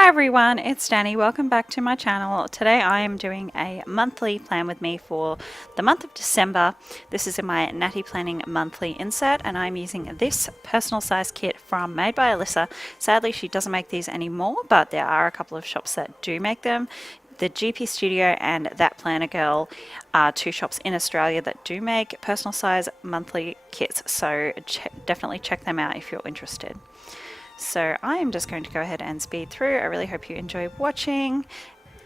Hi everyone, it's Danny. Welcome back to my channel. Today I am doing a monthly plan with me for the month of December. This is in my Natty Planning monthly insert and I'm using this personal size kit from Made by Elissa. Sadly she doesn't make these anymore, but there are a couple of shops that do make them. The GP Studio and That Planner Girl are two shops in Australia that do make personal size monthly kits, so definitely check them out if you're interested. So I am just going to go ahead and speed through. I really hope you enjoy watching.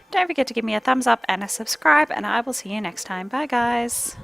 Don't forget to give me a thumbs up and a subscribe, and I will see you next time. Bye guys.